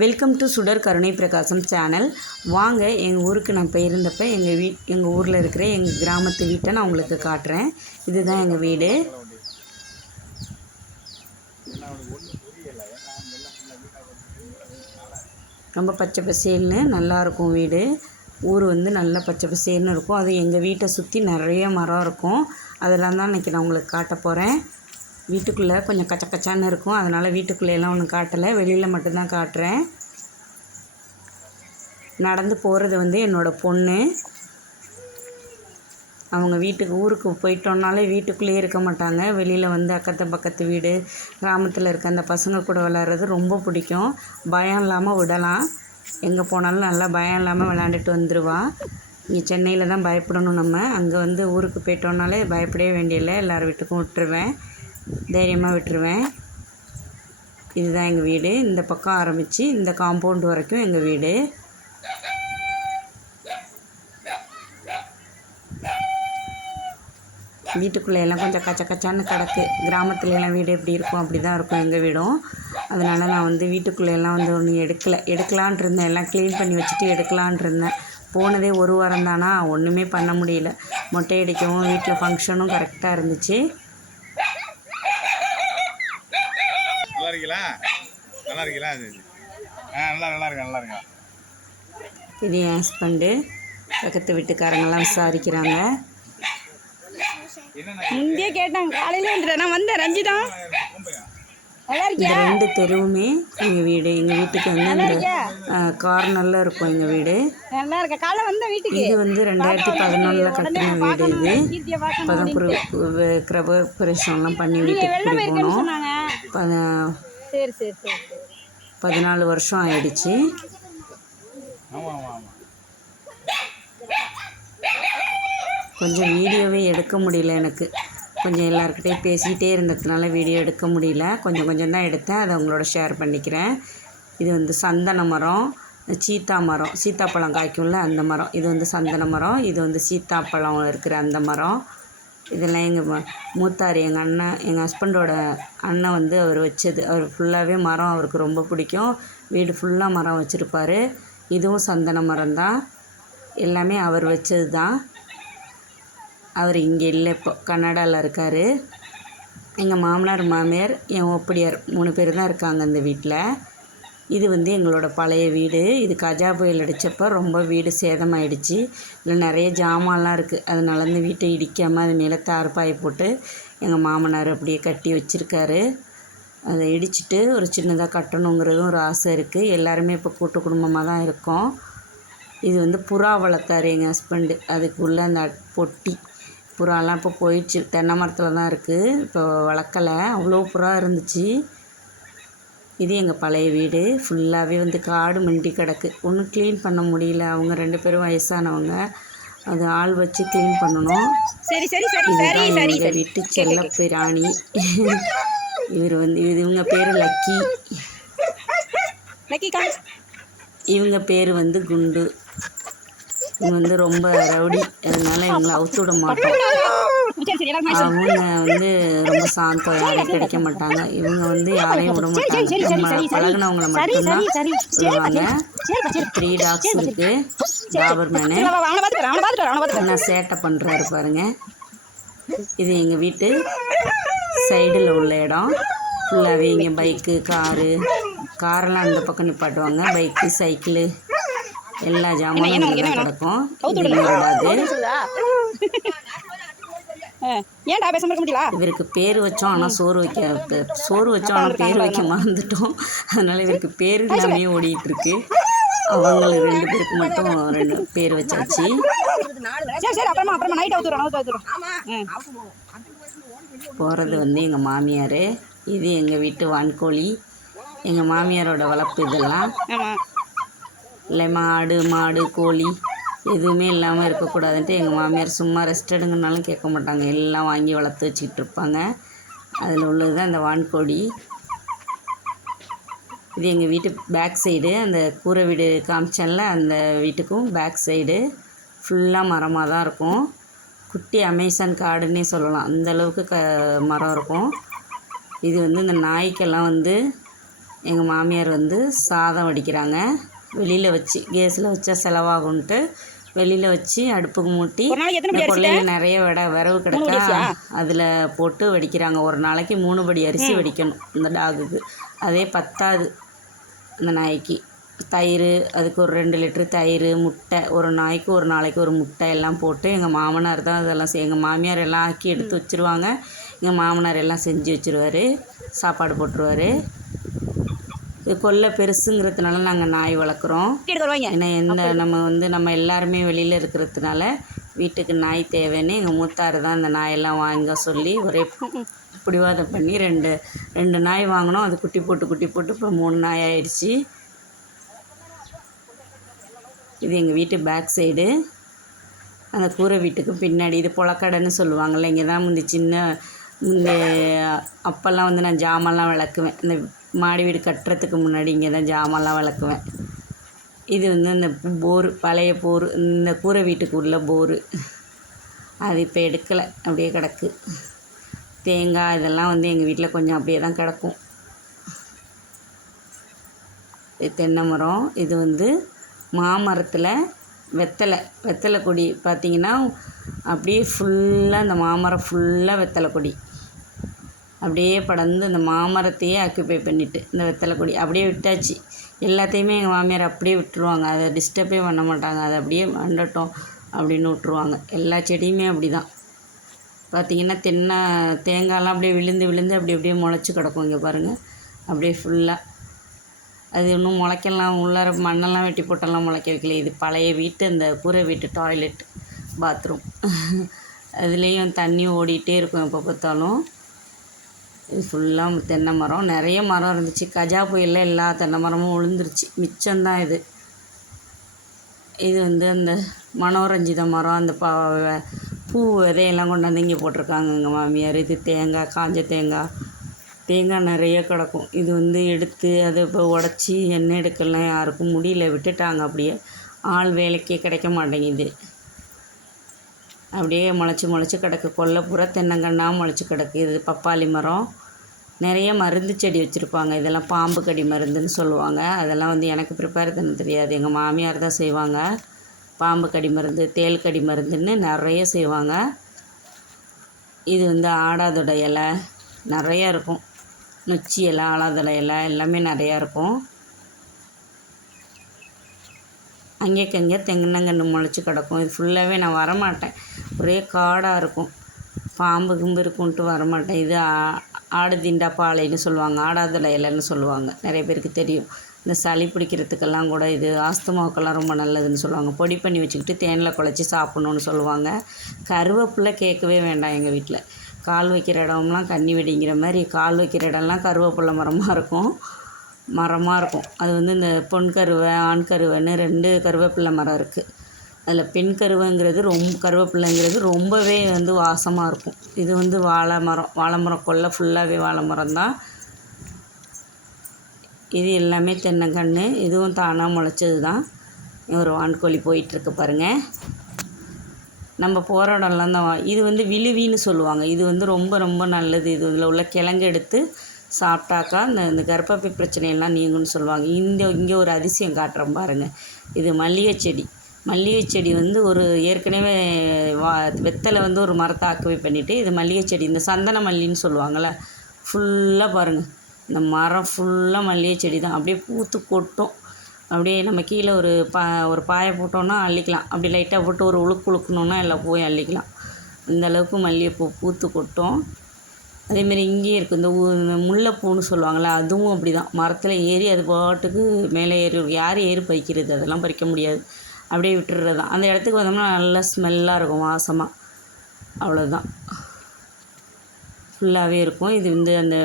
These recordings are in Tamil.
வெல்கம் டு சுடர் கருணை பிரகாசம் சேனல் வாங்க எங்கள் ஊருக்கு நான் போயிருந்தப்ப எங்கள் வீ எங்கள் ஊரில் இருக்கிற எங்கள் கிராமத்து வீட்டை நான் உங்களுக்கு காட்டுறேன். இதுதான் எங்கள் வீடு. ரொம்ப பச்சை பசேல்னு நல்லாயிருக்கும் வீடு. ஊர் வந்து நல்லா பச்சை பசேல்னு இருக்கும். அது எங்கள் வீட்டை சுற்றி நிறைய மரம் இருக்கும். அதெல்லாம் தான் இன்றைக்கி நான் உங்களுக்கு காட்ட போகிறேன் வீட்டுக்குள்ளே கொஞ்சம் கச்ச கச்சான்னு இருக்கும். அதனால் வீட்டுக்குள்ளேயெல்லாம் ஒன்றும் காட்டலை. வெளியில் மட்டும்தான் காட்டுறேன். நடந்து போகிறது வந்து என்னோடய பொண்ணு. அவங்க வீட்டுக்கு ஊருக்கு போயிட்டோன்னாலே வீட்டுக்குள்ளேயே இருக்க மாட்டாங்க. வெளியில் வந்து அக்கத்து பக்கத்து வீடு கிராமத்தில் இருக்க அந்த பசங்க கூட விளாட்றது ரொம்ப பிடிக்கும். பயம் இல்லாமல் விடலாம். எங்கே போனாலும் நல்லா பயம் இல்லாமல் விளாண்டுட்டு வந்துடுவா இங்கே சென்னையில் தான் பயப்படணும் நம்ம. அங்கே வந்து ஊருக்கு போயிட்டோன்னாலே பயப்படவே வேண்டியதில்லை. எல்லார் வீட்டுக்கும் விட்டுருவேன். தைரியமாக விட்டுருவேன். இதுதான் எங்கள் வீடு. இந்த பக்கம் ஆரம்பித்து இந்த காம்பவுண்டு வரைக்கும் எங்கள் வீடு. வீட்டுக்குள்ளே எல்லாம் கொஞ்சம் கச்ச கச்சான்னு கிடக்கு. கிராமத்துல எல்லாம் வீடு எப்படி இருக்கும்? அப்படி தான் இருக்கும் எங்கள் வீடும். அதனால் நான் வந்து வீட்டுக்குள்ளே எல்லாம் வந்து ஒன்றும் எடுக்கலை. எடுக்கலான் இருந்தேன். எல்லாம் க்ளீன் பண்ணி வச்சுட்டு எடுக்கலான் இருந்தேன். போனதே ஒரு வாரம் தானா? ஒன்றுமே பண்ண முடியல. மொட்டை அடிக்கவும் வீட்டில் ஃபங்க்ஷனும் கரெக்டாக இருந்துச்சு. நல்லா இருக்கீங்களா நல்லா இருக்கீங்களா. ஆ நல்லா நல்லா இருக்கேன் நல்லா இருக்கேன் இது என் ஹஸ்பண்டு பக்கத்து வீட்டுக்காரங்கெல்லாம் விசாரிக்கிறாங்க. முந்தைய கேட்டாங்க காலையில வந்துட்டேன். நான் வந்தேன் ரஞ்சிதா. நல்லா இந்த இருக்கியா ரெண்டு தெருவுமே எங்கள் வீடு எங்கள் வீட்டுக்கு வந்து இந்த கார்னரில் இருக்கும் எங்கள் வீடு. நல்லா இருக்க? காலைல வந்தேன் வீட்டுக்கு? இது வந்து ரெண்டாயிரத்தி பதினொன்றில் கட்டின வீடு இது. கீர்த்தியை பார்க்கணும் இப்போதான் குரு கிரபரேஷன்லாம் பண்ணி வீட்டுக்கு போனோம் சரி சரி சரி சரி. பதினாலு வருஷம் ஆயிடுச்சு. கொஞ்சம் வீடியோவே எடுக்க முடியல எனக்கு. கொஞ்சம் எல்லாருக்கிட்டையும் பேசிக்கிட்டே இருந்ததுனால வீடியோ எடுக்க முடியல. கொஞ்சம் கொஞ்சம் தான் எடுத்தேன். அதை உங்களோட ஷேர் பண்ணிக்கிறேன். இது வந்து சந்தன மரம் சீத்தா மரம். சீத்தாப்பழம் காய்க்கும்ல அந்த மரம். இது வந்து சந்தன மரம். இது வந்து சீத்தாப்பழம் இருக்கிற அந்த மரம். இதெல்லாம் எங்கள் மூத்தார் எங்கள் அண்ணன் எங்கள் ஹஸ்பண்டோட அண்ணன் வந்து அவர் வச்சது. அவர் ஃபுல்லாகவே மரம் அவருக்கு ரொம்ப பிடிக்கும். வீடு ஃபுல்லாக மரம் வச்சுருப்பார். இதுவும் சந்தன மரம் தான். எல்லாமே அவர் வச்சது தான். அவர் இங்கே இல்லை இப்போ. கன்னடாவில் இருக்கார். எங்கள் மாமனார் மாமியார் என் ஒப்படியார் மூணு பேர் தான் இருக்காங்க இந்த வீட்டில் இது வந்து எங்களோட பழைய வீடு. இது கஜா புயல் அடித்தப்போ ரொம்ப வீடு சேதமாயிடுச்சு. இதில் நிறைய ஜாமான்லாம் இருக்குது அதனால இந்த வீட்டை இடிக்காமல் அது மேலே தார்பாய் போட்டு எங்கள் மாமனார் அப்படியே கட்டி வச்சுருக்காரு. அதை இடிச்சிட்டு ஒரு சின்னதாக கட்டணுங்கிறதும் ஒரு ஆசை இருக்குது எல்லாருமே இப்போ கூட்டு குடும்பமாக தான் இருக்கோம். இது வந்து புறா வளர்த்தாரு எங்கள் ஹஸ்பண்டு அதுக்குள்ளே அந்த பொட்டி புறாலாம் இப்போ போயிடுச்சு. தென்னை மரத்தில் தான் இருக்குது இப்போ வளர்க்கலை. அவ்வளோ புறா இருந்துச்சு. இது எங்கள் பழைய வீடு. ஃபுல்லாகவே வந்து காடு மண்டி கிடக்கு. ஒன்றும் க்ளீன் பண்ண முடியல. அவங்க ரெண்டு பேரும் வயசானவங்க. அது ஆள் வச்சு க்ளீன் பண்ணணும். சரி சரி சரி சரி சரி எங்கள் வீட்டு செல்ல பிராணி இவர் வந்து இது இவங்க பேர் லக்கி. இவங்க பேர் வந்து குண்டு. இவங்க வந்து ரொம்ப ரவுடி. அதனால இவங்களை அவுத்து விட மாட்டோம். அவங்க வந்து ரொம்ப சாந்தம் யாரையும் கிடைக்க மாட்டாங்க. இவங்க வந்து யாரையும் விட மாட்டாங்க. பழகினவங்கள மட்டும்தான் சரி. விடுவாங்க த்ரீ டாக்ஸ் இருக்கு. டாபர் மேனு சேட்டை பண்ணுறாரு பாருங்க. இது எங்கள் வீட்டு சைடில் உள்ள இடம். ஃபுல்லாகவே இங்கே பைக்கு காரு. காரெல்லாம் அந்த பக்கம் நிப்பாட்டுவாங்க. பைக்கு சைக்கிளு எல்லா ஜாமானும் இங்கே தான் கிடக்கும். இது ஏன்டா பேச முடியல? இவருக்கு பேர் வச்சோம் ஆனால் சோறு வைக்க சோறு வச்சோம் ஆனால் பேர் வைக்க மறந்துட்டோம். அதனால இவருக்கு பேர் இல்லாமே ஓடிட்டு இருக்கு அவங்களுக்கு ரெண்டு பேருக்கு மட்டும் ரெண்டு பேர் வச்சாச்சு. சரி சரி அப்புறமா அப்புறமா நைட் அவுத்துறோம் போகிறது வந்து எங்கள் மாமியார் இது எங்கள் வீட்டு வான்கோழி எங்கள் மாமியாரோட வளர்ப்பு இதெல்லாம். இல்லை மாடு மாடு கோழி. எதுவுமே இல்லாமல் இருக்கக்கூடாதுன்ட்டு எங்கள் மாமியார் சும்மா ரெஸ்ட் எடுங்கனாலும் கேட்க மாட்டாங்க. எல்லாம் வாங்கி வளர்த்து வச்சுக்கிட்டு இருப்பாங்க அதில் உள்ளது தான் இந்த வான்கோழி. இது எங்கள் வீட்டு பேக் சைடு அந்த கூரை வீடு காமிச்சேன்ல அந்த வீட்டுக்கும் பேக் சைடு ஃபுல்லாக மரமாக தான் இருக்கும். குட்டி அமேசான் காடுன்னே சொல்லலாம். அந்த அளவுக்கு க மரம் இருக்கும். இது வந்து இந்த நாய்க்கெல்லாம் வந்து எங்கள் மாமியார் வந்து சாதம் வடிக்கிறாங்க. வெளியில் வச்சு கேஸில் வச்சா செலவாகும்ன்ட்டு வெளியில் வச்சு அடுப்புக்கு மூட்டி கொள்ளையில் நிறைய விட விரவு கிடக்கா? அதில் போட்டு வடிக்கிறாங்க. ஒரு நாளைக்கு மூணு படி அரிசி வடிக்கணும். இந்த டாகுக்கு. அதே பத்தாது. இந்த நாய்க்கு. தயிர் அதுக்கு ஒரு ரெண்டு லிட்ரு தயிர் முட்டை. ஒரு நாய்க்கு ஒரு நாளைக்கு ஒரு முட்டை எல்லாம் போட்டு எங்கள் மாமனார் தான் அதெல்லாம் செய் எங்கள் மாமியார் எல்லாம் ஆக்கி எடுத்து வச்சுருவாங்க. எங்கள் மாமனார் எல்லாம் செஞ்சு வச்சுருவாரு. சாப்பாடு போட்டுருவாரு. இது கொல்லை பெருசுங்கிறதுனால நாங்கள் நாய் வளர்க்குறோம். ஏன்னா எந்த நம்ம வந்து நம்ம எல்லாருமே வெளியில் இருக்கிறதுனால வீட்டுக்கு நாய் தேவைன்னு எங்கள் மூத்தார் தான் அந்த நாயெல்லாம் வாங்க சொல்லி ஒரே பிடிவாதம் பண்ணி ரெண்டு ரெண்டு நாய் வாங்கினோம். அது குட்டி போட்டு குட்டி போட்டு இப்போ மூணு நாய் ஆயிடுச்சு. இது எங்கள் வீட்டு பேக் சைடு அந்த கூரை வீட்டுக்கு பின்னாடி இது புழக்கடைன்னு சொல்லுவாங்கள்ல இங்கே தான் முந்தி சின்ன முந்தி அப்போல்லாம் வந்து நான் ஜாமான்லாம் விளக்குவேன். இந்த மாடி வீடு கட்டுறதுக்கு முன்னாடி இங்கே தான் ஜாமான்லாம் விளக்குவேன். இது வந்து இந்த போர் பழைய போர் இந்த கூரை வீட்டுக்கு உள்ள போர். அது இப்போ எடுக்கலை அப்படியே கிடக்கு. தேங்காய் இதெல்லாம் வந்து எங்கள் வீட்டில் கொஞ்சம் அப்படியே தான் கிடக்கும். தென்னை மரம் இது வந்து மாமரத்தில் வெத்தலை வெத்தலை கொடி. பார்த்திங்கன்னா அப்படியே ஃபுல்லாக இந்த மாமரம் ஃபுல்லாக வெத்தலை கொடி. அப்படியே படர்ந்து இந்த மாமரத்தையே ஆக்குப்பை பண்ணிட்டு இந்த வெத்தலை கொடி அப்படியே விட்டாச்சு. எல்லாத்தையுமே எங்கள் மாமியார் அப்படியே விட்டுருவாங்க. அதை டிஸ்டர்பே பண்ண மாட்டாங்க. அதை அப்படியே வண்டட்டும் அப்படின்னு விட்ருவாங்க எல்லா செடியுமே அப்படி தான் பார்த்திங்கன்னா தென்னை தேங்காய்லாம் அப்படியே விழுந்து விழுந்து அப்படி அப்படியே முளைச்சி கிடக்கும் இங்கே பாருங்கள் அப்படியே ஃபுல்லாக அது இன்னும் முளைக்கலாம். உள்ளார மண்ணெல்லாம் வெட்டி போட்டெல்லாம் முளைக்க வைக்கல. இது பழைய வீட்டு அந்த கூரை வீட்டு டாய்லெட் பாத்ரூம் அதுலேயும் தண்ணி ஓடிட்டே இருக்கும் எப்போ பார்த்தாலும். இது ஃபுல்லாக தென்னை மரம். நிறைய மரம் இருந்துச்சு. கஜா புயலில் எல்லா தென்னை மரமும் விழுந்துருச்சு மிச்சம்தான் இது. இது வந்து அந்த மனோரஞ்சித மரம் அந்த பா பூ விதையெல்லாம் கொண்டாந்து இங்கே போட்டிருக்காங்க. எங்கள் மாமியார். இது தேங்காய் காஞ்ச தேங்காய். தேங்காய் நிறைய கிடக்கும். இது வந்து எடுத்து அதை இப்போ உடச்சி எண்ணெய் எடுக்கலாம். யாருக்கும் முடியல. விட்டுட்டாங்க அப்படியே. ஆள் வேலைக்கே கிடைக்க மாட்டேங்குது. அப்படியே முளைச்சி முளைச்சி கிடக்கு. கொல்லைப்புற தென்னங்கன்னா முளைச்சி கிடக்கு. இது பப்பாளி மரம். நிறைய மருந்து செடி வச்சுருப்பாங்க. இதெல்லாம் பாம்பு கடி மருந்துன்னு சொல்லுவாங்க. அதெல்லாம் வந்து எனக்கு ப்ரிப்பேர் பண்ண தெரியாது. எங்கள் மாமியார் தான் செய்வாங்க. பாம்பு கடி மருந்து தேல் கடி மருந்துன்னு நிறைய செய்வாங்க. இது வந்து ஆடாதொடை இலை நிறையா இருக்கும். நொச்சி இலை ஆடாதொடை இலை எல்லாமே நிறையா இருக்கும். அங்கேக்கங்கே தென்னங்கன்று முளைச்சி கிடக்கும். இது ஃபுல்லாகவே நான் வரமாட்டேன். ஒரே காடாக இருக்கும். பாம்பு கும்பு இருக்கும்ன்ட்டு வரமாட்டேன். இது ஆடு திண்டா பாலைன்னு சொல்லுவாங்க ஆடாதொடை இலைன்னு சொல்லுவாங்க. நிறைய பேருக்கு தெரியும். இந்த சளி பிடிக்கிறதுக்கெல்லாம் கூட இது ஆஸ்துமாவுக்கெல்லாம் ரொம்ப நல்லதுன்னு சொல்லுவாங்க. பொடி பண்ணி வச்சுக்கிட்டு தேனில் குழச்சி சாப்பிட்ணுன்னு சொல்லுவாங்க. கருவேப்பிலை கேட்கவே வேண்டாம் எங்கள் வீட்டில். கால் வைக்கிற இடம்லாம் கண்ணி வெடிங்கிற மாதிரி கால் வைக்கிற இடம்லாம் கருவேப்பிலை மரமாக இருக்கும். மரமாக இருக்கும். அது வந்து இந்த பொன் கருவை ஆண் கருவைன்னு ரெண்டு கருவேப்பிலை மரம் இருக்குது. அதில் பெண் கருவைங்கிறது ரொம்ப கருவேப்பிலைங்கிறது ரொம்பவே வந்து வாசமாக இருக்கும். இது வந்து வாழை மரம் வாழை மரம் கொல்லை ஃபுல்லாகவே வாழை மரம் தான். இது எல்லாமே தென்னங்கன்று இதுவும் தானாக முளைச்சது தான். ஒரு வான்கோழி போயிட்டுருக்கு பாருங்கள் நம்ம போகிற இடம்லாம் தான் வா- இது வந்து விழுவின்னு சொல்லுவாங்க. இது வந்து ரொம்ப ரொம்ப நல்லது. இது இதில் உள்ள கிழங்கு எடுத்து சாப்பிட்டாக்கா இந்த இந்த கர்ப்பப்பை பிரச்சனையெல்லாம் நீங்கும்னு சொல்லுவாங்க. இந்த இங்கே ஒரு அதிசயம் காட்டுறோம் பாருங்கள் இது மல்லிகை செடி. மல்லிகை செடி வந்து ஒரு ஏற்கனவே வா வெத்தலை வந்து ஒரு மரத்தை ஆக்கவே பண்ணிவிட்டு இது மல்லிகை செடி இந்த சந்தன மல்லின்னு சொல்லுவாங்கள்ல ஃபுல்லாக பாருங்கள் இந்த மரம் ஃபுல்லாக மல்லிகை செடி தான். அப்படியே பூத்து கொட்டும். அப்படியே நம்ம கீழே ஒரு பா ஒரு பாயை போட்டோன்னா அள்ளிக்கலாம். அப்படி லைட்டாக போட்டு ஒரு உழுக்கு உழுக்கணுன்னா எல்லாம் போய் அள்ளிக்கலாம். இந்த அளவுக்கு மல்லிகைப்பூ பூத்து கொட்டும். அதேமாரி இங்கேயும் இருக்குது இந்த ஊ- இந்த முல்லைப்பூன்னு சொல்லுவாங்கள்ல அதுவும் அப்படி தான் மரத்தில் ஏறி அது பாட்டுக்கு மேலே ஏறி யார் ஏறி பறிக்கிறது? அதெல்லாம் பறிக்க முடியாது. அப்படியே விட்டுறது தான் அந்த இடத்துக்கு வந்தோம்னா நல்லா ஸ்மெல்லாக இருக்கும் வாசமாக அவ்வளோதான் ஃபுல்லாகவே இருக்கும். இது வந்து அந்த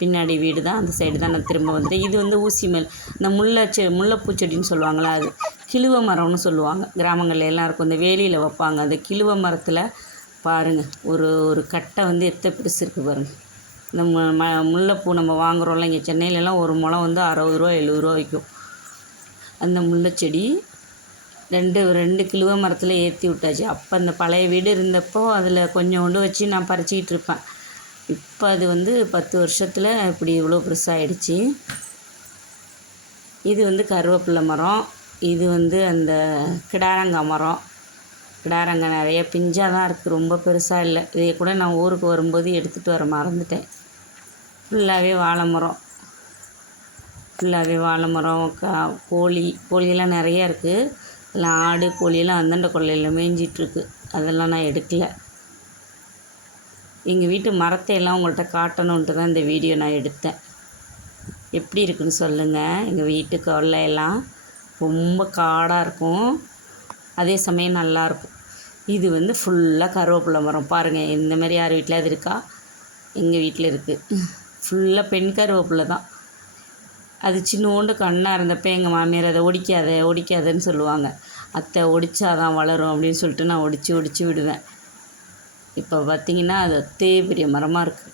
பின்னாடி வீடு தான் அந்த சைடு தான் நான் திரும்ப வந்துட்டேன். இது வந்து ஊசி மேல் இந்த முல்லை செ முல்லைப்பூ செடின்னு சொல்லுவாங்களா அது கிழுவ மரம்னு சொல்லுவாங்க. கிராமங்கள்ல எல்லாம் இருக்கும். இந்த வேலியில் வைப்பாங்க. அந்த கிழுவ மரத்தில் பாருங்கள் ஒரு ஒரு கட்டை வந்து எத்த பெருசு இருக்குது பாருங்கள் இந்த மு ம முல்லைப்பூ நம்ம வாங்குகிறோம்ல இங்கே சென்னையிலலாம் ஒரு முளம் வந்து அறுபது ரூபா எழுபது ரூபா விற்கும் அந்த முல்லைச்செடி ரெண்டு ரெண்டு கிலுவ மரத்தில் ஏற்றி விட்டாச்சு. அப்போ அந்த பழைய வீடு இருந்தப்போ அதில் கொஞ்சோண்டு வச்சு நான் பறிச்சிக்கிட்டு இருப்பேன். இப்போ அது வந்து பத்து வருஷத்தில் இப்படி இவ்வளோ பெருசாகிடுச்சு இது வந்து கருவேப்பிலை மரம். இது வந்து அந்த கிடாரங்காய் மரம். கிடாரங்காய் நிறைய பிஞ்சாக தான் இருக்குது ரொம்ப பெருசாக இல்லை. இதை கூட நான் ஊருக்கு வரும்போது எடுத்துகிட்டு வர மறந்துட்டேன். ஃபுல்லாகவே வாழை மரம். ஃபுல்லாகவே வாழை மரம் கா கோழி கோழியெல்லாம் நிறையா இருக்குது எல்லாம் ஆடு கோழியெல்லாம் அந்தண்ட கொள்ளையில் மேய்ஞ்சிட்ருக்கு. அதெல்லாம் நான் எடுக்கல. எங்கள் வீட்டு மரத்தை எல்லாம் உங்கள்கிட்ட காட்டணுன்ட்டு தான் இந்த வீடியோ நான் எடுத்தேன். எப்படி இருக்குன்னு சொல்லுங்கள் எங்கள் வீட்டு கொல்லையெல்லாம் ரொம்ப காடாக இருக்கும். அதே சமயம் நல்லாயிருக்கும் இது வந்து ஃபுல்லாக கருவேப்பிலை மரம். பாருங்கள் இந்த மாதிரி யார் வீட்டில் அது இருக்கா? எங்கள் வீட்டில் இருக்குது ஃபுல்லாக பெண் கருவேப்பிலை தான். அது சின்னோண்டு கண்ணாக இருந்தப்போ எங்கள் மாமியார் அதை ஒடிக்காத ஒடிக்காதன்னு சொல்லுவாங்க. அத்தை ஒடிச்சாதான் வளரும் அப்படின்னு சொல்லிட்டு நான் ஒடிச்சு ஒடிச்சு விடுவேன். இப்போ பார்த்தீங்கன்னா அது அத்தே பெரிய மரமாக இருக்குது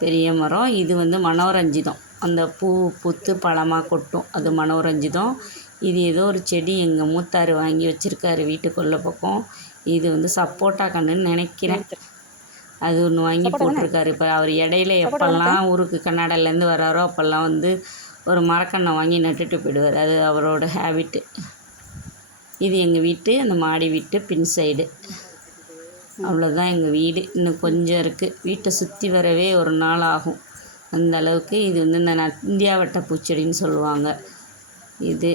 பெரிய மரம். இது வந்து மனோரஞ்சிதம். அந்த பூ பூத்து பழமாக கொட்டும். அது மனோரஞ்சிதம். இது ஏதோ ஒரு செடி எங்கள் மூத்தார் வாங்கி வச்சுருக்காரு வீட்டுக்குள்ள பக்கம். இது வந்து சப்போட்டா கன்றுன்னு நினைக்கிறேன். அது ஒன்று வாங்கி போட்டிருக்காரு. இப்போ அவர் இடையில எப்போல்லாம் ஊருக்கு கர்நாடகாலேருந்து வராரோ அப்போல்லாம் வந்து ஒரு மரக்கன்றை வாங்கி நட்டுட்டு போயிடுவார். அது அவரோட ஹேபிட்டு இது எங்கள் வீட்டு அந்த மாடி வீட்டு பின் சைடு அவ்வளோதான் எங்கள் வீடு. இன்னும் கொஞ்சம் இருக்குது வீட்டை சுற்றி வரவே ஒரு நாள் ஆகும். அந்த அளவுக்கு இது வந்து இந்த இந்தியா வட்ட பூச்செடின்னு சொல்லுவாங்க. இது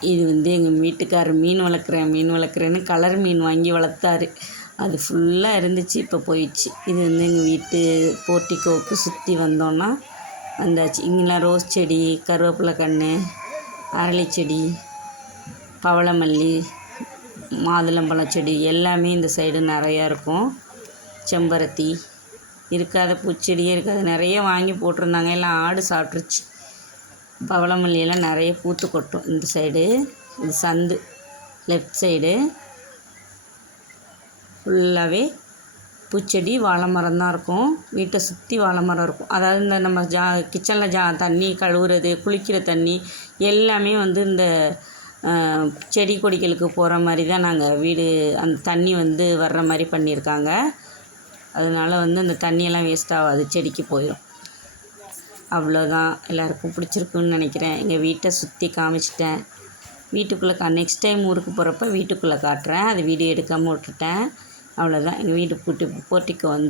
இது வந்து எங்கள் வீட்டுக்காரர் மீன் வளர்க்குறேன் மீன் வளர்க்குறேன்னு கலர் மீன் வாங்கி வளர்த்தாரு. அது ஃபுல்லாக இருந்துச்சு இப்போ போயிடுச்சு. இது வந்து எங்கள் வீட்டு போர்ட்டிக்கோவுக்கு சுற்றி வந்தோன்னா வந்தாச்சு. இங்கெல்லாம் ரோஸ் செடி கருவேப்பிலை கன்று அரளி செடி பவளமல்லி மாதுளம்பழம் செடி எல்லாமே இந்த சைடு நிறையா இருக்கும். செம்பருத்தி இருக்காத பூச்செடியே இருக்காது. நிறைய வாங்கி போட்டிருந்தாங்க. எல்லாம் ஆடு சாப்பிட்ருச்சு பவளமல்லியெல்லாம் நிறைய பூத்து கொட்டும் இந்த சைடு இது சந்து லெஃப்ட் சைடு ஃபுல்லாகவே பூச்செடி வாழை மரம் தான் இருக்கும். வீட்டை சுற்றி வாழை மரம் இருக்கும். அதாவது இந்த நம்ம ஜா கிச்சனில் ஜா தண்ணி கழுவுறது குளிக்கிற தண்ணி எல்லாமே வந்து இந்த செடி கொடிகளுக்கு போகிற மாதிரி தான் நாங்கள் வீடு அந்த தண்ணி வந்து வர்ற மாதிரி பண்ணியிருக்காங்க. அதனால் வந்து அந்த தண்ணியெல்லாம் வேஸ்ட் ஆகாது செடிக்கு போயிடும் அவ்வளோதான் எல்லாருக்கும் பிடிச்சிருக்குன்னு நினைக்கிறேன். எங்கள் வீட்டை சுற்றி காமிச்சிட்டேன். வீட்டுக்குள்ளே கா நெக்ஸ்ட் டைம் ஊருக்கு போகிறப்ப வீட்டுக்குள்ளே காட்டுறேன். அது வீடியோ எடுக்காமல் விட்டுட்டேன். அவ்வளோதான் எங்கள் வீட்டு பூட்டி போட்டிக்கு வந்து